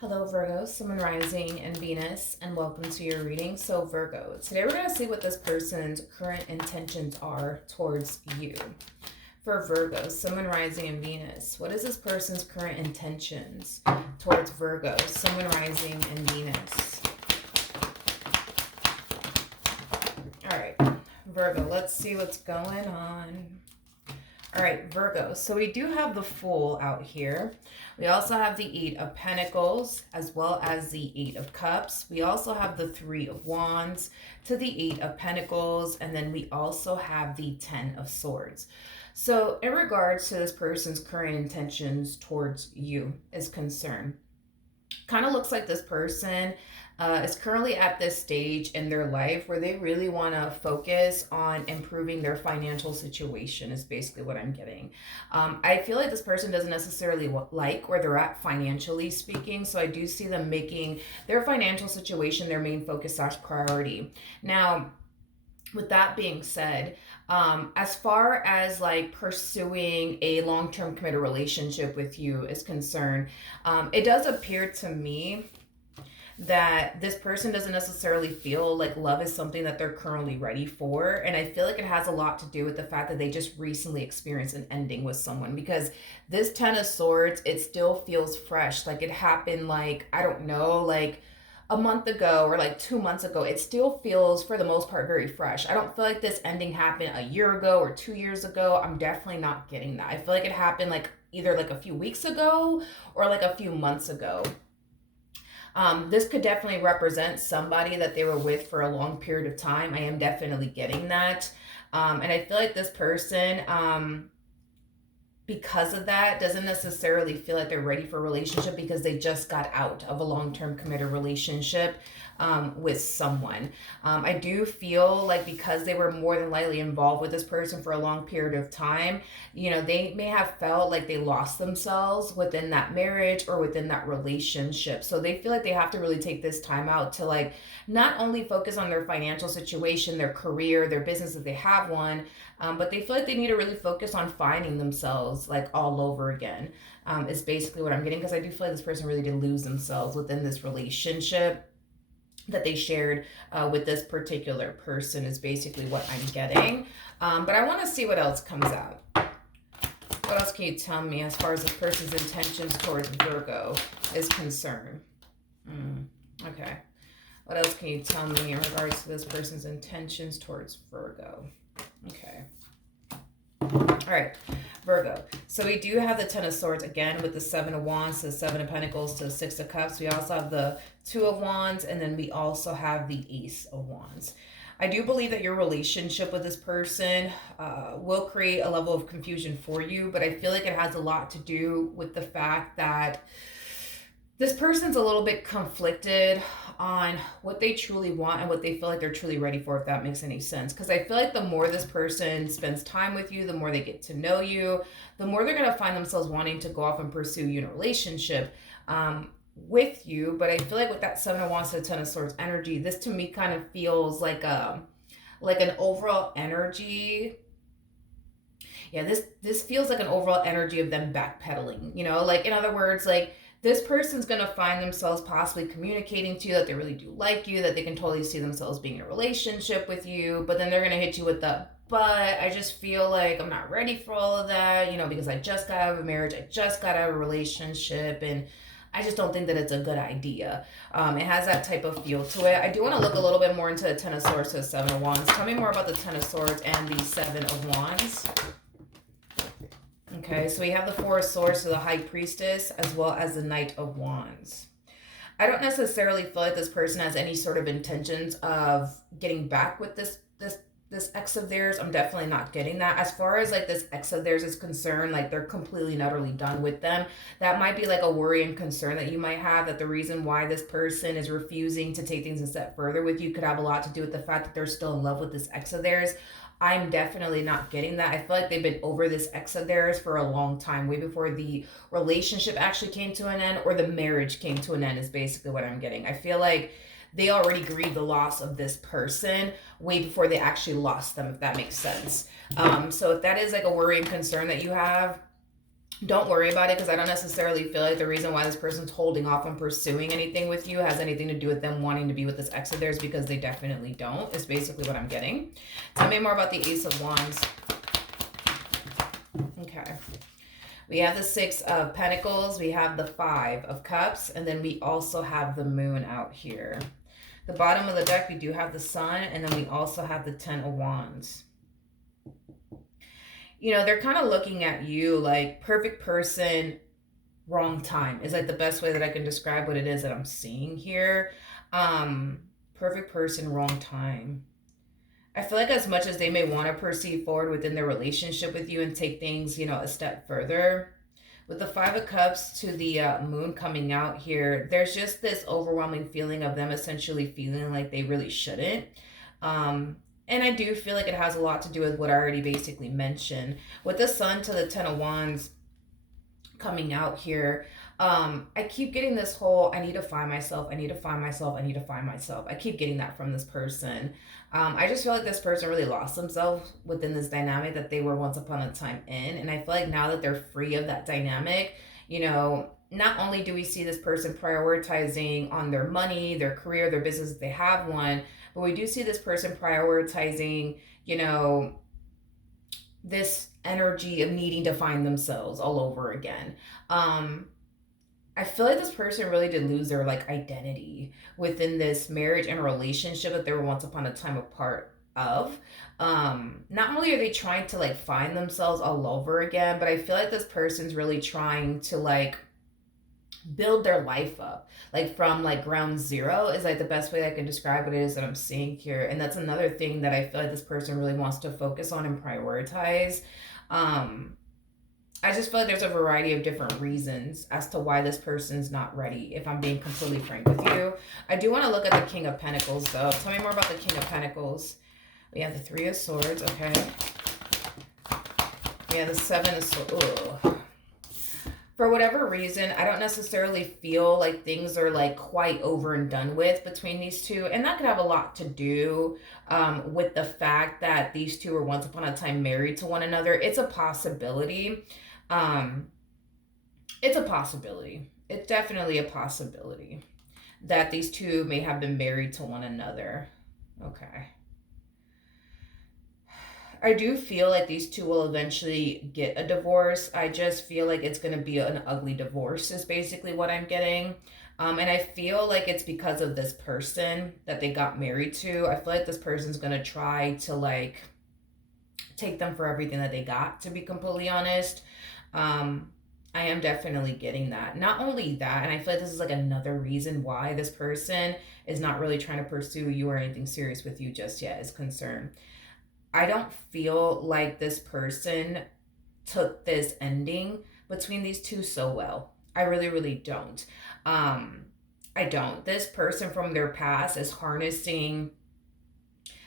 Hello Virgo, Sun, Rising, and Venus, and welcome to your reading. So Virgo, today we're going to see what this person's current intentions are towards you. For Virgo, Sun, Rising, and Venus, what is this person's current intentions towards Virgo, Sun, Rising, and Venus? All right, Virgo, let's see what's going on. All right, Virgo, so we do have the Fool out here. We also have the Eight of Pentacles as well as the Eight of Cups. We also have the Three of Wands to the Eight of Pentacles, and then we also have the Ten of Swords. So in regards to this person's current intentions towards you is concerned, kind of looks like this person is currently at this stage in their life where they really want to focus on improving their financial situation is basically what I'm getting. I feel like this person doesn't necessarily like where they're at financially speaking, so I do see them making their financial situation their main focus / priority. Now, with that being said, as far as like pursuing a long-term committed relationship with you is concerned, it does appear to me that this person doesn't necessarily feel like love is something that they're currently ready for. And I feel like it has a lot to do with the fact that they just recently experienced an ending with someone, because this Ten of Swords, it still feels fresh. Like it happened like, I don't know, like a month ago or like 2 months ago. It still feels for the most part very fresh. I don't feel like this ending happened a year ago or 2 years ago. I'm definitely not getting that. I feel like it happened like either like a few weeks ago or like a few months ago. This could definitely represent somebody that they were with for a long period of time. I am definitely getting that. And I feel like this person, because of that, doesn't necessarily feel like they're ready for a relationship because they just got out of a long-term committed relationship with someone. I do feel like because they were more than likely involved with this person for a long period of time, you know, they may have felt like they lost themselves within that marriage or within that relationship. So they feel like they have to really take this time out to like not only focus on their financial situation, their career, their business if they have one, but they feel like they need to really focus on finding themselves like all over again, is basically what I'm getting, because I do feel like this person really did lose themselves within this relationship that they shared with this particular person is basically what I'm getting. But I want to see what else comes out. What else can you tell me as far as this person's intentions towards Virgo is concerned? Okay. What else can you tell me in regards to this person's intentions towards Virgo? Okay. All right, Virgo. So we do have the Ten of Swords again with the Seven of Wands to the Seven of Pentacles to the Six of Cups. We also have the Two of Wands, and then we also have the Ace of Wands. I do believe that your relationship with this person will create a level of confusion for you, but I feel like it has a lot to do with the fact that this person's a little bit conflicted on what they truly want and what they feel like they're truly ready for, if that makes any sense. Because I feel like the more this person spends time with you, the more they get to know you, the more they're going to find themselves wanting to go off and pursue, you know, relationship with you. But I feel like with that Seven of Wands to the Ten of Swords energy, this to me kind of feels like an overall energy. Yeah, this feels like an overall energy of them backpedaling, you know, like in other words, like this person's going to find themselves possibly communicating to you that they really do like you, that they can totally see themselves being in a relationship with you, but then they're going to hit you with the, but I just feel like I'm not ready for all of that, you know, because I just got out of a marriage, I just got out of a relationship, and I just don't think that it's a good idea. It has that type of feel to it. I do want to look a little bit more into the Ten of Swords to the Seven of Wands. Tell me more about the Ten of Swords and the Seven of Wands. Okay, so we have the Four of Swords to the High Priestess as well as the Knight of Wands. I don't necessarily feel like this person has any sort of intentions of getting back with this ex of theirs. I'm definitely not getting that. As far as like this ex of theirs is concerned, like they're completely and utterly done with them. That might be like a worry and concern that you might have, that the reason why this person is refusing to take things a step further with you could have a lot to do with the fact that they're still in love with this ex of theirs. I'm definitely not getting that. I feel like they've been over this ex of theirs for a long time, way before the relationship actually came to an end or the marriage came to an end is basically what I'm getting. I feel like they already grieved the loss of this person way before they actually lost them, if that makes sense. So if that is like a worry and concern that you have, Don't worry about it, because I don't necessarily feel like the reason why this person's holding off on pursuing anything with you has anything to do with them wanting to be with this ex of theirs, because they definitely don't, is basically what I'm getting. Tell me more about the Ace of Wands. Okay. We have the Six of Pentacles, we have the Five of Cups, and then we also have the Moon out here. The bottom of the deck, we do have the Sun, and then we also have the Ten of Wands. You know, they're kind of looking at you like perfect person, wrong time is like the best way that I can describe what it is that I'm seeing here. Perfect person, wrong time. I feel like as much as they may want to proceed forward within their relationship with you and take things, you know, a step further, with the Five of Cups to the Moon coming out here, there's just this overwhelming feeling of them essentially feeling like they really shouldn't. And I do feel like it has a lot to do with what I already basically mentioned. With the Sun to the Ten of Wands coming out here, I keep getting this whole, I need to find myself, I need to find myself, I need to find myself. I keep getting that from this person. I just feel like this person really lost themselves within this dynamic that they were once upon a time in. And I feel like now that they're free of that dynamic, you know, not only do we see this person prioritizing on their money, their career, their business if they have one, but we do see this person prioritizing, you know, this energy of needing to find themselves all over again. I feel like this person really did lose their like identity within this marriage and relationship that they were once upon a time a part of. Not only are they trying to like find themselves all over again, but I feel like this person's really trying to like build their life up like from like ground zero is like the best way I can describe what it is that I'm seeing here. And that's another thing that I feel like this person really wants to focus on and prioritize. I just feel like there's a variety of different reasons as to why this person's not ready, if I'm being completely frank with you. I do want to look at the King of Pentacles though. Tell me more about the King of Pentacles. We have the Three of Swords, okay. We have the Seven of Swords. For whatever reason, I don't necessarily feel like things are like quite over and done with between these two. And that could have a lot to do with the fact that these two were once upon a time married to one another. It's a possibility. It's a possibility. It's definitely a possibility that these two may have been married to one another. Okay. I do feel like these two will eventually get a divorce. I just feel like it's going to be an ugly divorce is basically what I'm getting. And I feel like it's because of this person that they got married to. I feel like this person's going to try to like take them for everything that they got, to be completely honest. I am definitely getting that. Not only that, and I feel like this is like another reason why this person is not really trying to pursue you or anything serious with you just yet is concerned. I don't feel like this person took this ending between these two so well. I really, really don't. I don't. This person from their past is harnessing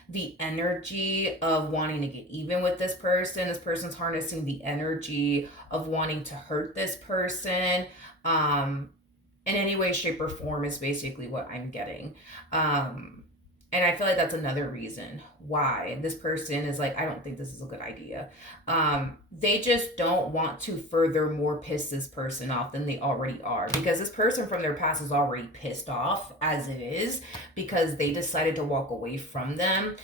the energy of wanting to get even with this person. This person's harnessing the energy of wanting to hurt this person. In any way, shape, or form is basically what I'm getting. And I feel like that's another reason why this person is like, I don't think this is a good idea. They just don't want to furthermore piss this person off than they already are. Because this person from their past is already pissed off as it is because they decided to walk away from them.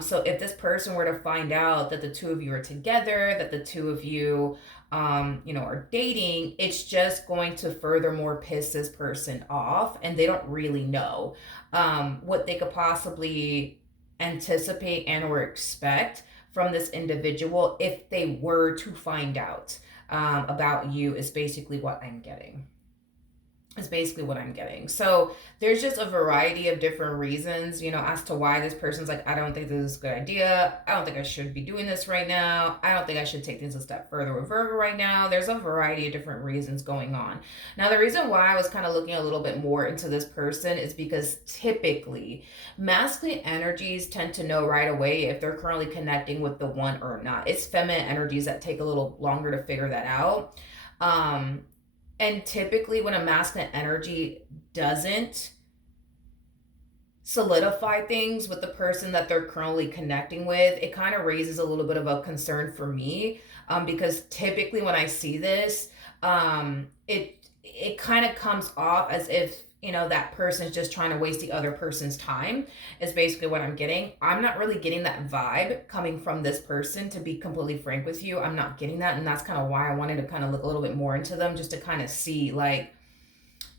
So if this person were to find out that the two of you are together, that the two of you are dating, it's just going to furthermore piss this person off, and they don't really know what they could possibly anticipate and or expect from this individual if they were to find out about you is basically what I'm getting. Is basically what I'm getting. So there's just a variety of different reasons, as to why this person's like, I don't think this is a good idea. I don't think I should be doing this right now. I don't think I should take things a step further with Virgo right now. There's a variety of different reasons going on. Now, the reason why I was kind of looking a little bit more into this person is because typically masculine energies tend to know right away if they're currently connecting with the one or not. It's feminine energies that take a little longer to figure that out. And typically when a masculine energy doesn't solidify things with the person that they're currently connecting with, it kind of raises a little bit of a concern for me. because typically when I see this, it kind of comes off as if, that person's just trying to waste the other person's time, is basically what I'm getting. I'm not really getting that vibe coming from this person, to be completely frank with you. I'm not getting that, and that's kind of why I wanted to kind of look a little bit more into them, just to kind of see, like,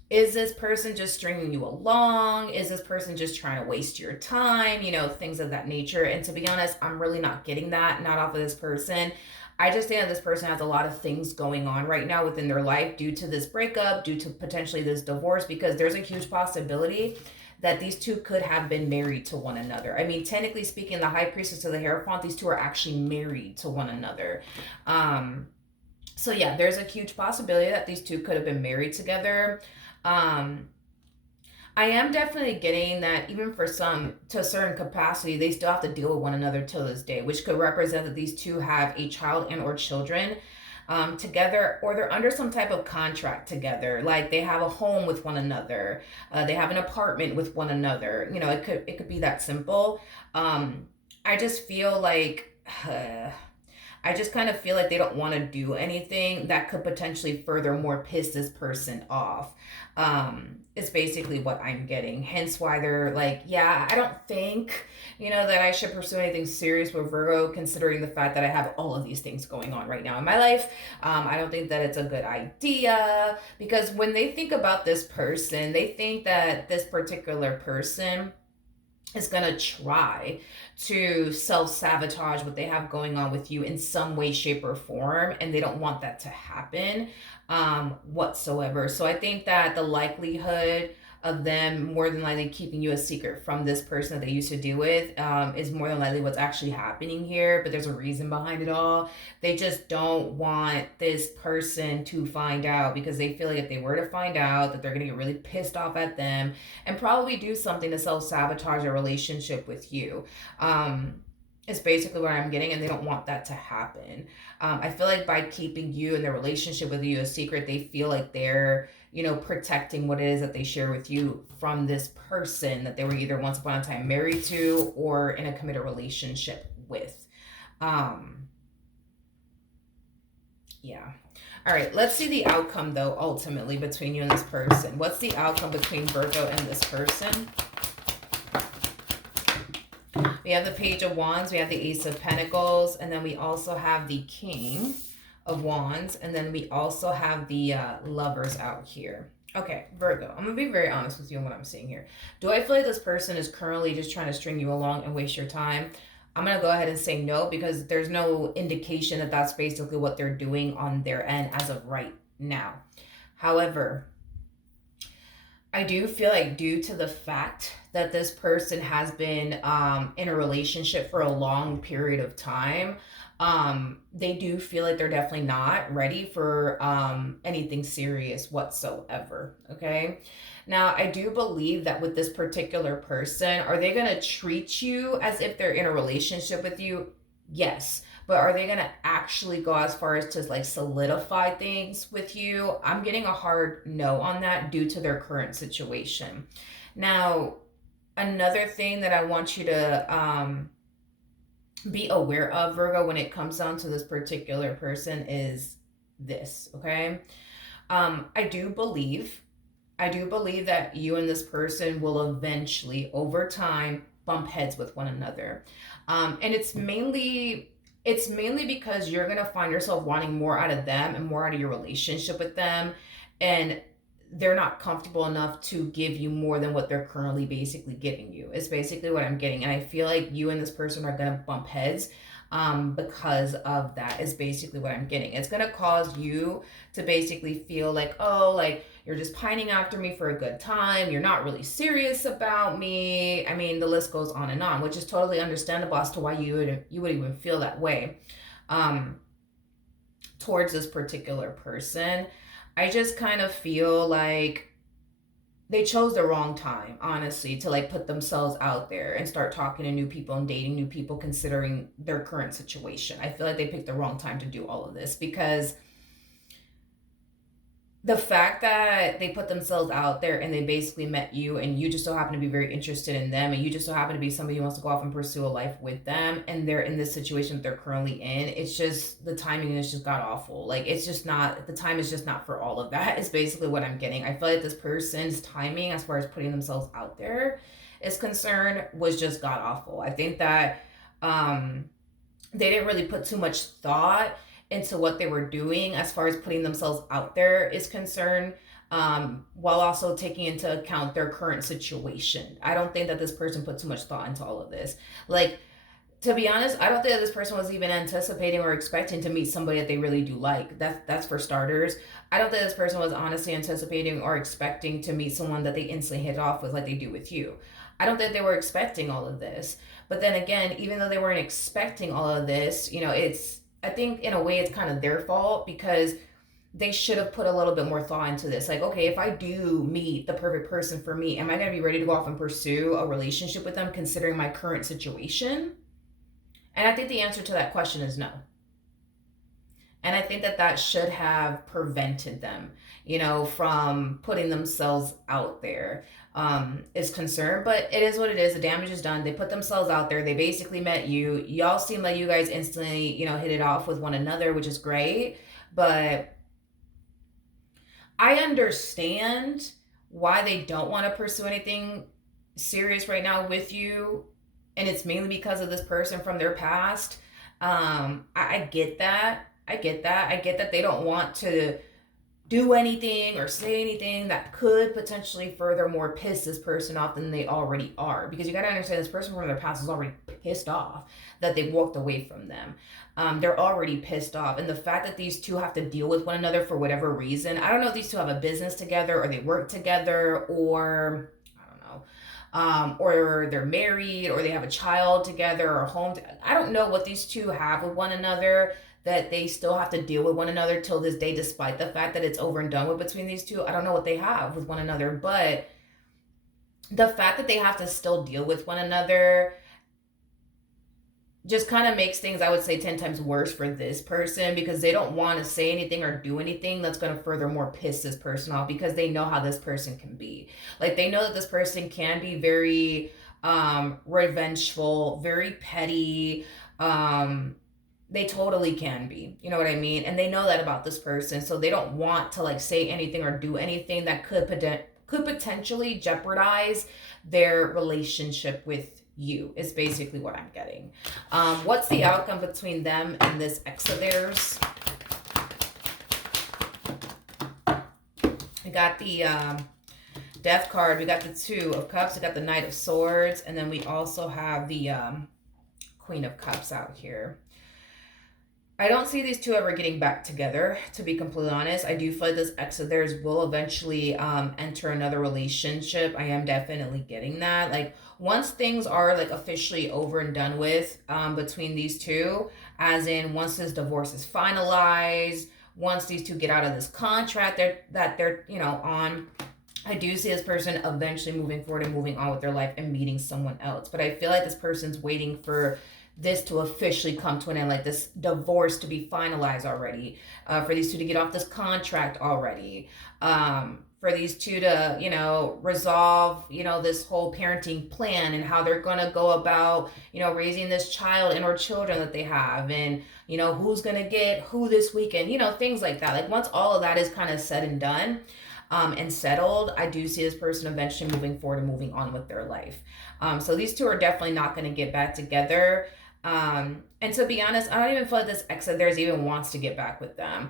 is this person just stringing you along? Is this person just trying to waste your time? Things of that nature. And to be honest, I'm really not getting that, not off of this person. I just think that this person has a lot of things going on right now within their life due to this breakup, due to potentially this divorce, because there's a huge possibility that these two could have been married to one another. I mean, technically speaking, the High Priestess of the Hierophant, these two are actually married to one another. So yeah, there's a huge possibility that these two could have been married together. I am definitely getting that even for some, to a certain capacity, they still have to deal with one another till this day, which could represent that these two have a child and or children together, or they're under some type of contract together. Like they have a home with one another, they have an apartment with one another. It could be that simple. I just feel like. I just kind of feel like they don't want to do anything that could potentially furthermore piss this person off. Is basically what I'm getting. Hence why they're like, yeah, I don't think, that I should pursue anything serious with Virgo, considering the fact that I have all of these things going on right now in my life. I don't think that it's a good idea, because when they think about this person, they think that this particular person is going to try to self-sabotage what they have going on with you in some way, shape, or form, and they don't want that to happen whatsoever. So I think that the likelihood of them more than likely keeping you a secret from this person that they used to deal with is more than likely what's actually happening here, but there's a reason behind it all. They just don't want this person to find out, because they feel like if they were to find out, that they're going to get really pissed off at them and probably do something to self-sabotage a relationship with you. Is basically what I'm getting, and they don't want that to happen. I feel like by keeping you and their relationship with you a secret, they feel like they're, protecting what it is that they share with you from this person that they were either once upon a time married to or in a committed relationship with. Yeah. All right, let's see the outcome, though, ultimately, between you and this person. What's the outcome between Virgo and this person? We have the Page of Wands, we have the Ace of Pentacles, and then we also have the King of Wands, and then we also have the Lovers out here. Okay, Virgo, I'm going to be very honest with you on what I'm seeing here. Do I feel like this person is currently just trying to string you along and waste your time? I'm going to go ahead and say no, because there's no indication that that's basically what they're doing on their end as of right now. However, I do feel like due to the fact that this person has been in a relationship for a long period of time, they do feel like they're definitely not ready for anything serious whatsoever. Okay. Now, I do believe that with this particular person, are they going to treat you as if they're in a relationship with you? Yes. But are they going to actually go as far as to like solidify things with you? I'm getting a hard no on that due to their current situation. Now, another thing that I want you to be aware of, Virgo, when it comes down to this particular person is this, okay? I do believe that you and this person will eventually, over time, bump heads with one another. And it's mainly because you're going to find yourself wanting more out of them and more out of your relationship with them. And they're not comfortable enough to give you more than what they're currently basically giving you. It's basically what I'm getting. And I feel like you and this person are going to bump heads because of that, is basically what I'm getting. It's going to cause you to basically feel like, oh, like you're just pining after me for a good time. You're not really serious about me. I mean, the list goes on and on, which is totally understandable as to why you would even feel that way towards this particular person. I just kind of feel like they chose the wrong time, honestly, to like put themselves out there and start talking to new people and dating new people, considering their current situation. I feel like they picked the wrong time to do all of this, because the fact that they put themselves out there and they basically met you, and you just so happen to be very interested in them, and you just so happen to be somebody who wants to go off and pursue a life with them, and they're in this situation that they're currently in, it's just, the timing is just god awful. Like, it's just not, the time is just not for all of that, is basically what I'm getting. I feel like this person's timing as far as putting themselves out there is concerned was just god awful. I think that they didn't really put too much thought into what they were doing as far as putting themselves out there is concerned, while also taking into account their current situation. I don't think that this person put too much thought into all of this. Like, to be honest, I don't think that this person was even anticipating or expecting to meet somebody that they really do like. That's for starters. I don't think this person was honestly anticipating or expecting to meet someone that they instantly hit off with like they do with you. I don't think they were expecting all of this. But then again, even though they weren't expecting all of this, I think in a way it's kind of their fault, because they should have put a little bit more thought into this. Like, okay, if I do meet the perfect person for me, am I going to be ready to go off and pursue a relationship with them considering my current situation? And I think the answer to that question is no. And I think that that should have prevented them, from putting themselves out there, is concerned. But it is what it is. The damage is done. They put themselves out there. They basically met you. Y'all seem like you guys instantly, hit it off with one another, which is great. But I understand why they don't want to pursue anything serious right now with you. And it's mainly because of this person from their past. I get that. I get that they don't want to do anything or say anything that could potentially furthermore piss this person off than they already are. Because you got to understand, this person from their past is already pissed off that they walked away from them. They're already pissed off. And the fact that these two have to deal with one another for whatever reason, I don't know if these two have a business together or they work together, or or they're married, or they have a child together, or home. I don't know what these two have with one another, that they still have to deal with one another till this day, despite the fact that it's over and done with between these two. I don't know what they have with one another, but the fact that they have to still deal with one another just kind of makes things, I would say, 10 times worse for this person, because they don't want to say anything or do anything that's going to furthermore piss this person off, because they know how this person can be. Like, they know that this person can be very revengeful, very petty. They totally can be, you know what I mean? And they know that about this person, so they don't want to like say anything or do anything that could potentially jeopardize their relationship with you, is basically what I'm getting. What's the outcome between them and this ex of theirs? We got the Death card. We got the Two of Cups. We got the Knight of Swords. And then we also have the Queen of Cups out here. I don't see these two ever getting back together, to be completely honest. I do feel like this ex of theirs will eventually enter another relationship. I am definitely getting that. Like, once things are like officially over and done with between these two, as in once this divorce is finalized, once these two get out of this contract that they're on, I do see this person eventually moving forward and moving on with their life and meeting someone else. But I feel like this person's waiting for this to officially come to an end, like this divorce to be finalized already, for these two to get off this contract already, for these two to, resolve, this whole parenting plan and how they're going to go about, raising this child and or children that they have, and, who's going to get who this weekend, things like that. Like, once all of that is kind of said and done, and settled, I do see this person eventually moving forward and moving on with their life. So these two are definitely not going to get back together. And to be honest, I don't even feel like this ex of theirs even wants to get back with them.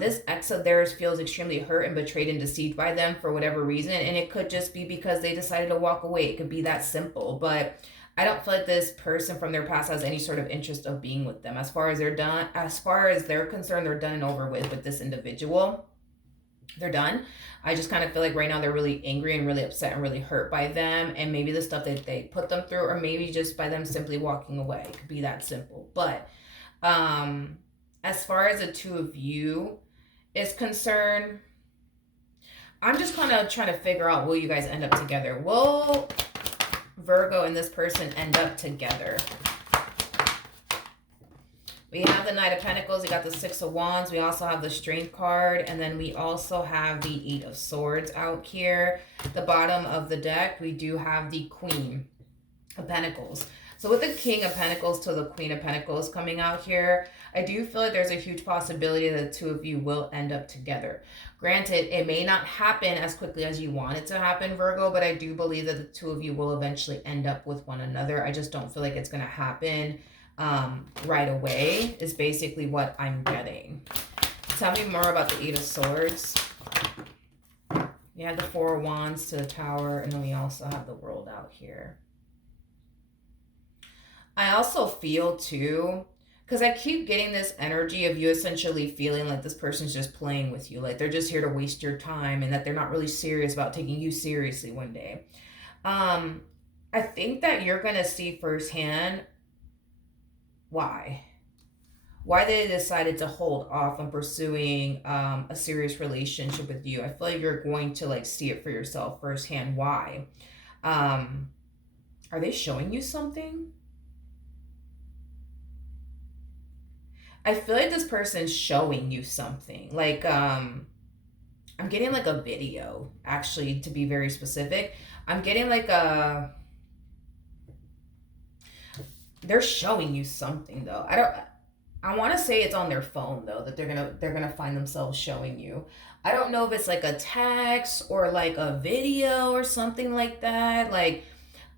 This ex of theirs feels extremely hurt and betrayed and deceived by them for whatever reason. And it could just be because they decided to walk away. It could be that simple. But I don't feel like this person from their past has any sort of interest of being with them. As far as they're concerned, they're done and over with this individual. They're done. I just kind of feel like right now they're really angry and really upset and really hurt by them, and maybe the stuff that they put them through, or maybe just by them simply walking away. It could be that simple. But as far as the two of you is concerned, I'm just kind of trying to figure out, will you guys end up together? Will Virgo and this person end up together? We have the Knight of Pentacles. We got the Six of Wands. We also have the Strength card. And then we also have the Eight of Swords out here. The bottom of the deck, we do have the Queen of Pentacles. So with the King of Pentacles to the Queen of Pentacles coming out here, I do feel like there's a huge possibility that the two of you will end up together. Granted, it may not happen as quickly as you want it to happen, Virgo, but I do believe that the two of you will eventually end up with one another. I just don't feel like it's going to happen right away, is basically what I'm getting. Tell me more about the Eight of Swords. You have the Four of Wands to the Tower, and then we also have the World out here. I also feel too, because I keep getting this energy of you essentially feeling like this person's just playing with you. Like they're just here to waste your time and that they're not really serious about taking you seriously one day. I think that you're going to see firsthand why they decided to hold off on pursuing a serious relationship with you. I feel like you're going to like see it for yourself firsthand. Why? Are they showing you something? I feel like this person's showing you something. Like, I'm getting like a video, actually, to be very specific. I'm getting like they're showing you something though. I want to say it's on their phone though, that they're gonna find themselves showing you. I don't know if it's like a text or like a video or something like that. Like,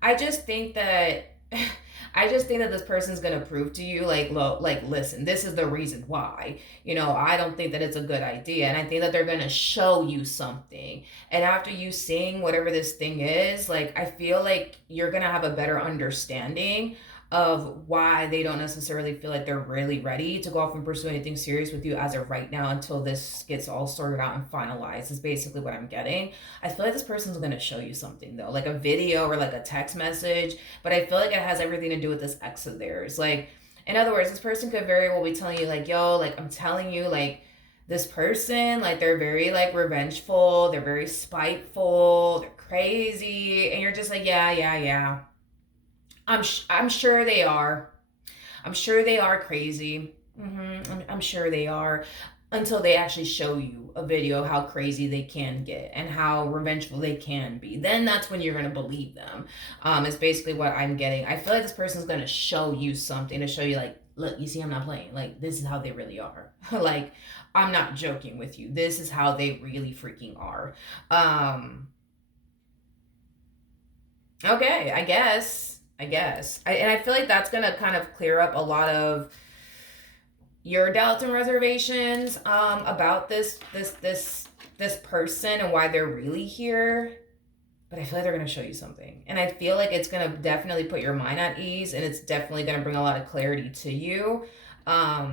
I just think that this person's gonna prove to you, like, look, like, listen, this is the reason why. You know, I don't think that it's a good idea, and I think that they're gonna show you something. And after you seeing whatever this thing is, like, I feel like you're gonna have a better understanding of why they don't necessarily feel like they're really ready to go off and pursue anything serious with you as of right now until this gets all sorted out and finalized, is basically what I'm getting. I feel like this person's going to show you something though, like a video or like a text message, but I feel like it has everything to do with this ex of theirs. Like, in other words, this person could very well be telling you like, yo, like, I'm telling you, like, this person, like, they're very like revengeful, they're very spiteful, they're crazy, and you're just like, yeah. I'm sure they are. I'm sure they are crazy. I'm sure they are, until they actually show you a video how crazy they can get and how revengeful they can be. Then that's when you're going to believe them. It's basically what I'm getting. I feel like this person's going to show you something to show you like, look, you see, I'm not playing. Like, this is how they really are. Like, I'm not joking with you. This is how they really freaking are. Okay, I guess. And I feel like that's going to kind of clear up a lot of your doubts and reservations about this person and why they're really here. But I feel like they're going to show you something. And I feel like it's going to definitely put your mind at ease, and it's definitely going to bring a lot of clarity to you. I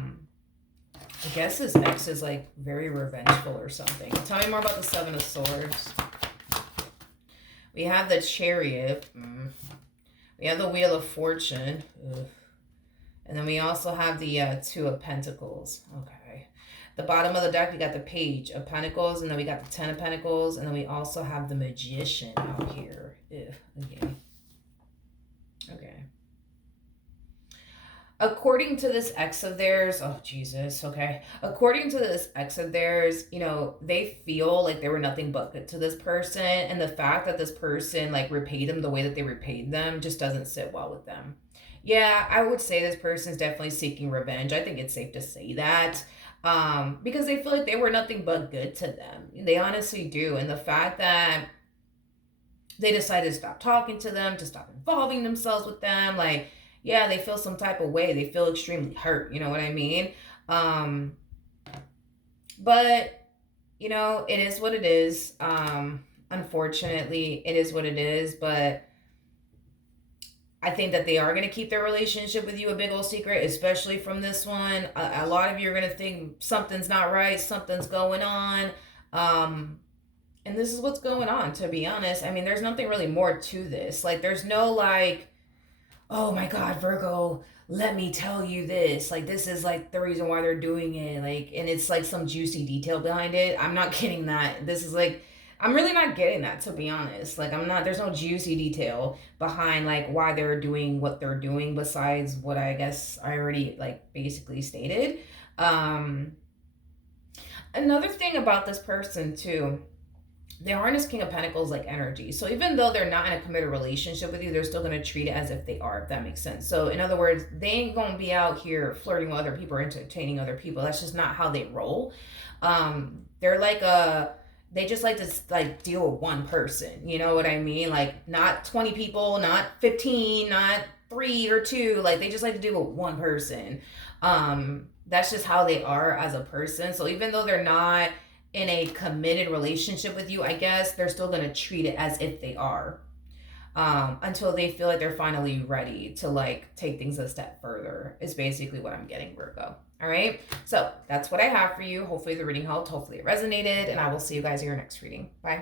guess this ex is like very revengeful or something. Tell me more about the Seven of Swords. We have the Chariot. We have the Wheel of Fortune. Ugh. And then we also have the Two of Pentacles. Okay. The bottom of the deck, we got the Page of Pentacles, and then we got the Ten of Pentacles, and then we also have the Magician out here. Ugh. Okay. According to this ex of theirs, oh Jesus, okay. According to this ex of theirs, you know, they feel like they were nothing but good to this person, and the fact that this person like repaid them the way that they repaid them just doesn't sit well with them. Yeah, I would say this person is definitely seeking revenge. I think it's safe to say that. Because they feel like they were nothing but good to them. They honestly do. And the fact that they decided to stop talking to them, to stop involving themselves with them, like, yeah, they feel some type of way. They feel extremely hurt. You know what I mean? But, you know, it is what it is. Unfortunately, it is what it is. But I think that they are going to keep their relationship with you a big old secret, especially from this one. A lot of you are going to think something's not right, something's going on. And this is what's going on, to be honest. I mean, there's nothing really more to this. Like, there's no, like, oh my God, Virgo, let me tell you this. Like, this is like the reason why they're doing it. Like, and it's like some juicy detail behind it. I'm not kidding that. This is like, I'm really not getting that, to be honest. Like, I'm not, there's no juicy detail behind like why they're doing what they're doing besides what I guess I already like basically stated. Um, Another thing about this person too, they harness King of Pentacles like energy. So even though they're not in a committed relationship with you, they're still going to treat it as if they are, if that makes sense. So in other words, they ain't going to be out here flirting with other people or entertaining other people. That's just not how they roll. They're like they just like to like deal with one person. You know what I mean? Like not 20 people, not 15, not 3 or 2. Like they just like to deal with one person. That's just how they are as a person. So even though they're not in a committed relationship with you, I guess they're still going to treat it as if they are, until they feel like they're finally ready to like take things a step further, is basically what I'm getting, Virgo. All right. So that's what I have for you. Hopefully the reading helped. Hopefully it resonated. And I will see you guys in your next reading. Bye.